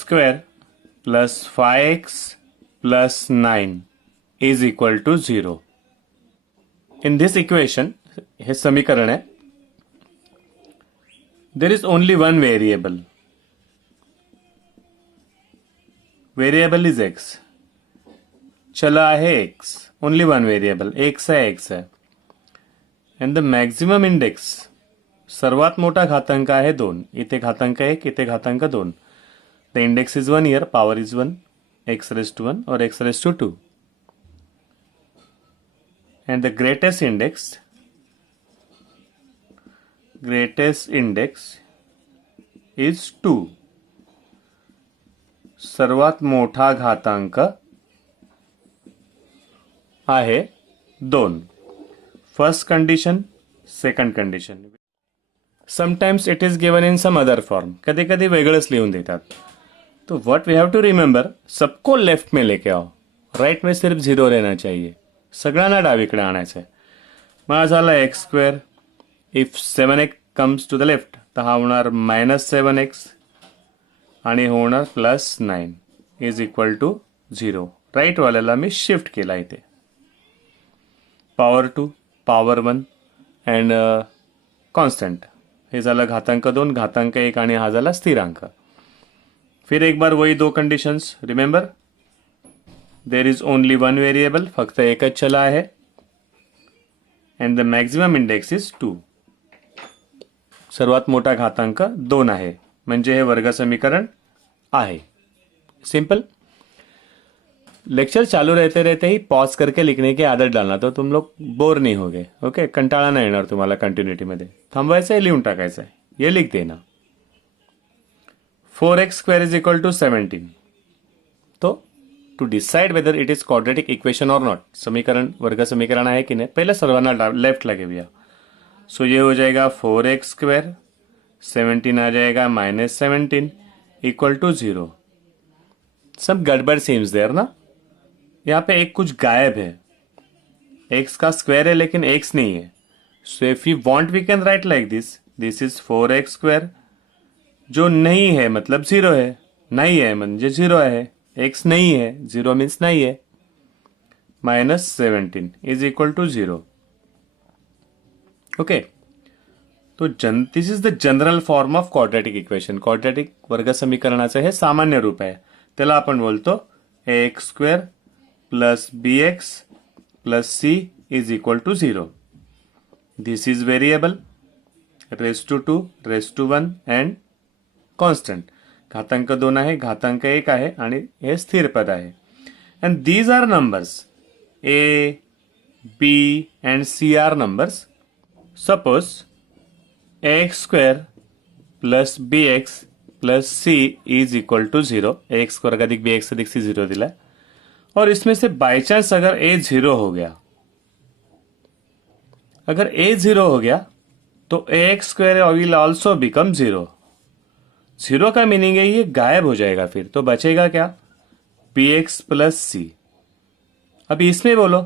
square plus 5x plus 9 is equal to 0. In this equation, हे समीकरण है, there is only one variable. Variable is x. चला आहे x. Only one variable. x है x है. And the maximum index, सर्वात मोठा घातांक आहे 2. इथे घातांक 1, इथे घातांक 2. The index is 1 here, power is 1, x raised to 1 or x raised to 2. And the greatest index is 2. सर्वात मोठा घातांक आहे 2. First condition, second condition. Sometimes it is given in some other form. कधी कधी वेगळंच लिहून देतात. तो what we have to remember, सबको लेफ्ट में लेके आओ, राइट में सिर्फ 0 रहना चाहिए. सगळ्यांना डावीकडे आणायचं आहे. मग झाला x square. If 7x comes to the left तर हा होणार -7x आणि होणार +9 इज इक्वल टू 0. राईट वाल्याला मी शिफ्ट केला इथे. Power 2, power 1 and constant. हे झालं घातांक 2, घातांक 1 आणि हा झाला स्थिरांक. फिर एक बार वही 2 conditions remember. There is only one variable, फक्त एकच चला आहे. And the maximum index is 2. सर्वात मोठा घातांक 2 आहे, म्हणजे हे वर्ग समीकरण आहे. सिंपल. लेक्चर चालू रहते रहते ही पॉज करके लिखने की आदत डालना, तो तुम लोग बोर नहीं होगे. ओके, कंटाळा नाही येणार तुम्हाला कंटिन्युटी मध्ये. थांबवायचं आहे, लिहून टाकायचं आहे. ये लिख देना. 4x square is equal to 17. तो to decide whether it is quadratic equation और नॉट, समीकरण वर्ग समीकरण आहे की नाही, पहले सर्वांना लेफ्टला घेऊया. सो ये हो जाएगा 4x स्क्वेअर, 17 आ जाएगा -17 इक्वल टू 0. सब गड़बड़ सीम्स देयर ना. यहाँ पे एक कुछ गायब है. x का स्क्वायर है लेकिन x नहीं है. So if you want we can write like this. This is 4x square. जो नहीं है मतलब 0 है, नहीं है म्हणजे 0 आहे. x नहीं है, 0 मीन्स नहीं है. -17 इज इक्वल टू 0. ओके. तो this is the general form of quadratic equation. Quadratic वर्ग समीकरणाचं हे सामान्य रूप आहे. त्याला आपण बोलतो ax square plus bx plus c is equal to 0. This is variable, raise to 2, raise to 1 and constant. घातांक 2 आहे, घातांक 1 आहे आणि हे स्थिर पद आहे. And these are numbers. a, b and c are numbers. Suppose ax square plus bx plus c is equal to 0. ax square अधिक bx अधिक c 0 दिला. और इसमें से बाई चांस अगर a 0 हो गया, अगर a 0 हो गया तो ax square will also become 0. 0 का मीनिंग है ये गायब हो जाएगा. फिर तो बचेगा क्या? bx plus c. अभी इसमें बोलो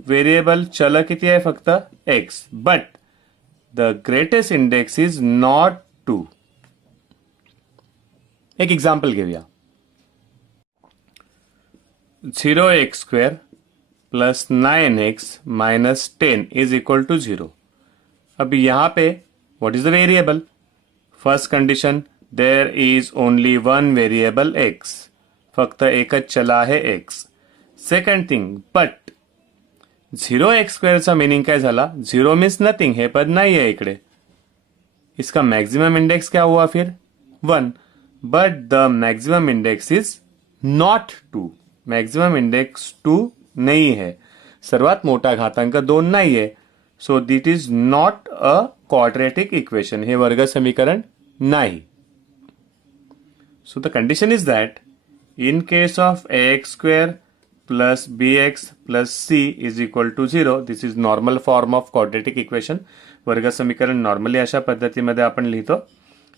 वेरिएबल चल किती आहे फक्त x, but the greatest index is not 2. एक एग्जाम्पल घेऊया. 0x square plus 9x minus 10 is equal to 0. अभी यहां पे what is the variable? First condition, there is only one variable x. फक्त एकच चला आहे x. Second thing, but 0x स्क्वेअरचा मीनिंग काय झाला? 0 मीन्स नथिंग. हे पद नाही आहे इकडे. इसका मैक्सिमम इंडेक्स क्या हुआ फिर? 1. But the maximum index is not 2. Maximum index 2 नहीं है. सर्वात मोठा घातांक 2 नाही आहे. So that is not a quadratic equation. हे वर्ग समीकरण नाही. So the condition is that in case of ax square plus bx plus c is equal to 0, this is normal form of quadratic equation. वर्ग समीकरण normally अशा पद्धतीमध्ये आपण लिहितो.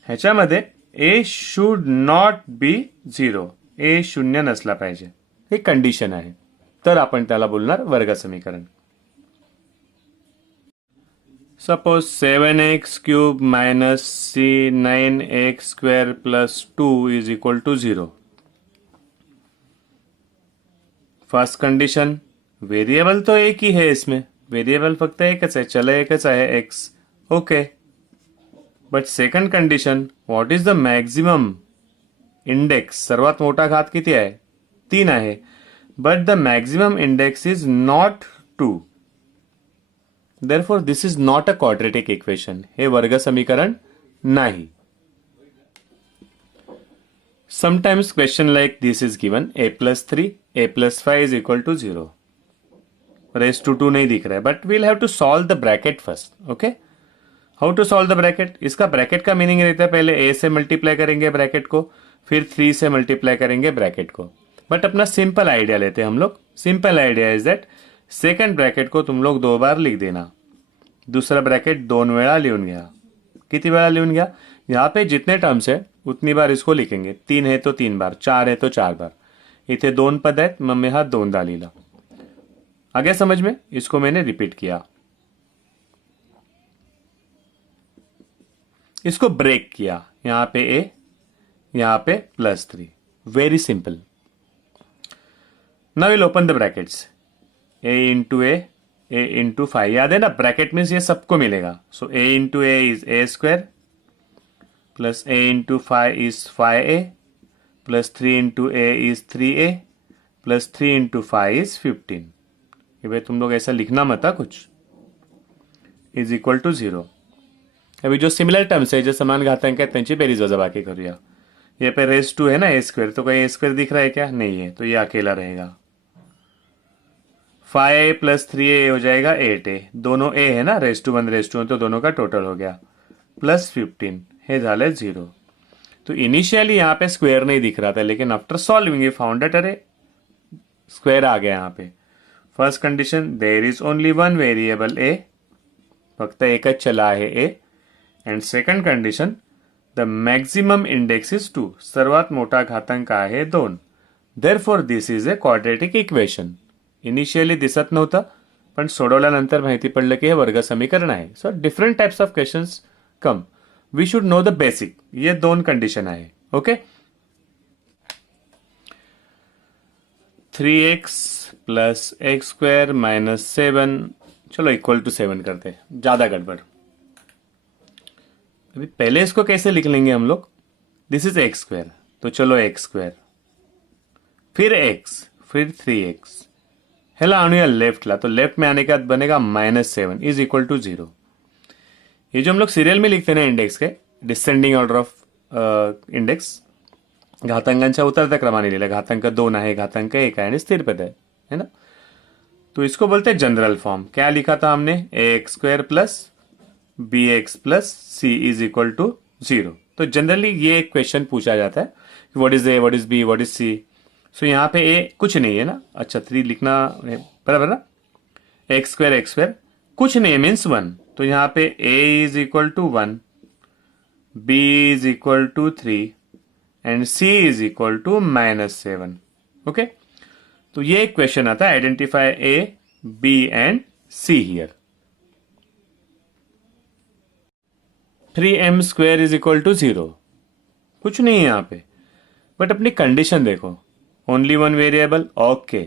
ह्याच्यामध्ये a should not B 0. a शून्य नसला पाहिजे. हे कंडिशन आहे. तर आपण त्याला बोलणार वर्ग समीकरण. Suppose 7x cube minus c 9x square plus 2 is equal to 0. First condition, variable तो एक ही है इसमें, वेरिएबल फक्त एकच आहे, चल एकच आहे x. Okay. But second condition, what is the maximum index? सर्वात मोठा घात किती आहे? 3 आहे. But the maximum index is not 2. Therefore this is not a quadratic equation. हे वर्ग समीकरण नाही. Sometimes question like this is given, a plus 3, a plus 5 is equal to 0. Raised to 2 नहीं दिख रहा है, but we'll have to solve the bracket first. Okay? How to solve the bracket? इसका bracket का मीनिंग रहता है पहले a से मल्टीप्लाई करेंगे ब्रैकेट को, फिर 3 से मल्टीप्लाई करेंगे ब्रैकेट को. बट अपना सिंपल आइडिया लेते हैं हम लोग. Simple idea is that second bracket को तुम लोग 2 बार लिख देना, दुसरा ब्रॅकेट 2 वेळा लिहून घ्या. किती वेळा लिहून घ्या? यहाँ पे जितने टर्म्स है उतनी बार इसको लिखेंगे. 3 है तो 3 बार, 4 है तो 4 बार. इथे 2 पद आहेत, मग मी हा 2दा लिहिला. आगे समझ में? इसको मैंने रिपीट किया, इसको ब्रेक किया. यहां पे a, यहां पे +3. Very simple. Now will open the brackets. a into a into 5. याद है ना, ब्रैकेट मीन्स ये सबको मिलेगा. सो a into a is a square plus a into 5 is 5a plus 3 into a is 3a plus 3 into 5 is 15. ये भाई तुम लोग ऐसा लिखना मत कुछ. Is equal to 0. अभी जो सिमिलर टर्म्स है, जो समान घातांक आहेत त्यांची बेरीज वजाबाकी करूया. ये पे रेस 2 है ना a स्क्वायर, तो कोई a स्क्वायर दिख रहा है क्या? नहीं है, तो ये अकेला रहेगा. 5a प्लस 3a हो जाएगा 8a. दोनों a है ना, रेस टू 1 रेस टू 1, तो दोनों का टोटल हो गया प्लस 15. हे झालं 0. तो इनिशियली यहाँ पे स्क्वेयर नहीं दिख रहा था, लेकिन after solving we found that अरे स्क्वेयर आ गया यहाँ पे. First condition, there is only one variable a, फक्त एकच चला आहे a. And second condition, the maximum index is 2, सर्वात मोठा घातांक आहे 2. Therefore this is a quadratic equation. Initially दिसत नव्हतं, पण सोडवल्यानंतर माहिती पडलं की हे वर्ग समीकरण आहे. So different types of questions come. We should know the basic. ये 2 कंडीशन आहे. Okay. 3x plus x square minus 7, चलो इक्वल टू 7 करते, ज्यादा गड़बड़. अभी पहले इसको कैसे लिख लेंगे हम लोग? दिस इज एक्स स्क्वायर, तो चलो एक्स स्क्वायर, फिर x, फिर 3x. हेला आणूया लेफ्टला, तो लेफ्ट में आने के बाद बनेगा -7 इज इक्वल टू 0. ये जो हम लोग सीरियल में लिखते हैं ना इंडेक्स के, डिसेंडिंग ऑर्डर ऑफ इंडेक्स, घातांकांच्या उतरत्या क्रमाने लिहिलं. घातांक 2 आहे, घातांक 1 आहे आणि स्थिर पद है ना. तो इसको बोलते हैं जनरल फॉर्म. क्या लिखा था हमने? X square plus b x plus c is equal to 0. तो जनरली ये एक क्वेश्चन पूछा जाता है, what is a, what is b, what is c. So यहाँ पे ए कुछ नहीं है ना. अच्छा 3 लिखना बराबर ना. एक्स स्क्वायर कुछ नहीं है मीन्स 1. तो यहाँ पे a is equal to 1, b is equal to 3 and c is equal to -7. Okay. तो ये एक क्वेश्चन आता है, identify a, b and c here. 3m square is equal to 0, कुछ नहीं है यहाँ पे. बट अपनी कंडीशन देखो, only one variable. Okay.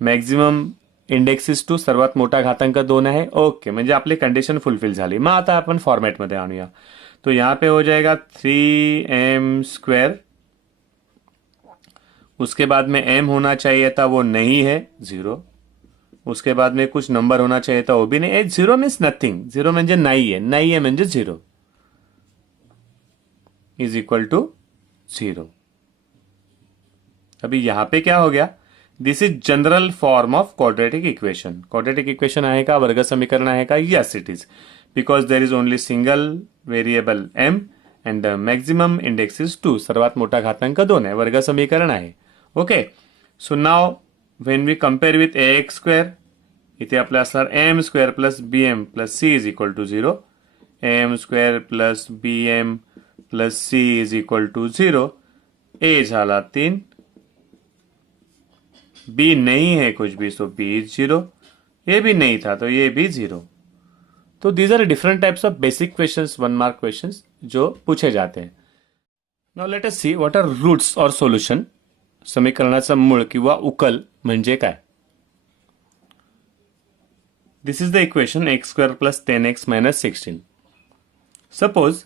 Maximum index is 2, सर्वात मोठा घातांक 2 आहे. ओके, म्हणजे आपली कंडिशन फुलफिल झाली. मग आता आपण फॉर्मॅटमध्ये आणूया. तो यहाँ पे हो जाएगा 3m स्क्वायर, उसके बाद में m होना चाहिए था, वो नहीं है 0. उसके बाद में कुछ नंबर होना चाहिए था, वो भी नहीं. 0 मीन्स नथिंग. 0 म्हणजे नाही आहे म्हणजे 0 इज इक्वल टू 0. अभी यहां पे क्या हो गया? This is general form of quadratic equation. Quadratic equation आहे का? वर्ग समीकरण आहे का? Yes it is, because there is only single variable m and the maximum index is 2, सर्वात मोठा घातांक 2 आहे, वर्ग समीकरण आहे. Okay. So now when we compare with ax square, इथे आपल्या असणार m square plus bm plus c is equal to 0. am square plus bm plus c is equal to 0. a झाला 3, b नहीं है कुछ भी, सो b इज 0. ये भी नहीं था तो ये भी 0. तो these are different types of basic questions, 1 mark questions जो पूछे जाते हैं. Now let us see what are roots और सोल्युशन. समीकरणाचं मूळ किंवा उकल म्हणजे काय. This is the equation x square plus 10x minus 16. Suppose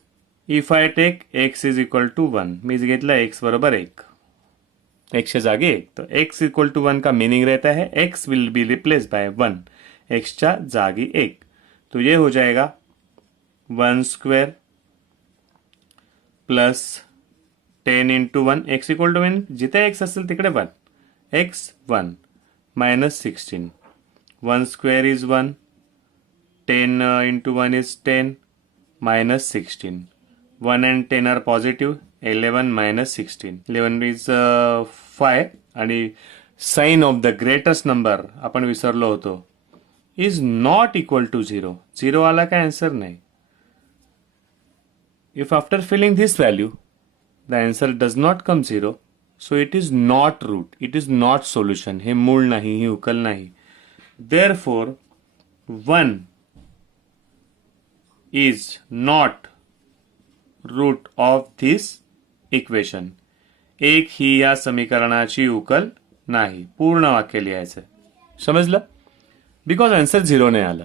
if I take x is equal to 1, मीच घेतला x बरोबर 1, x च्या जागी 1, तो x इक्वल टू 1 का मीनिंग रहता है x will be replace by 1, x च्या जागी 1. तो ये हो जाएगा 1 square plus 10 into 1, x equal to 1, जिथे x असेल तिकडे 1, x 1 minus 16. 1 square is 1, 10 into 1 is 10, minus 16. 1 and 10 are positive, 11 minus 16. 11 is 5 आणि sign of the greatest number आपण विसरलो होतो is not equal to 0. 0 आला का आन्सर नाही. If after filling this value the answer does not come 0, so it is not root, it is not solution. हे मूळ नाही, ही उकल नाही. Therefore, 1 is not root of this equation. एक ही या समीकरणाची उकल नाही. पूर्ण वाक्य लिहायचं. समजलं? बिकॉज आन्सर 0 नाही आलं.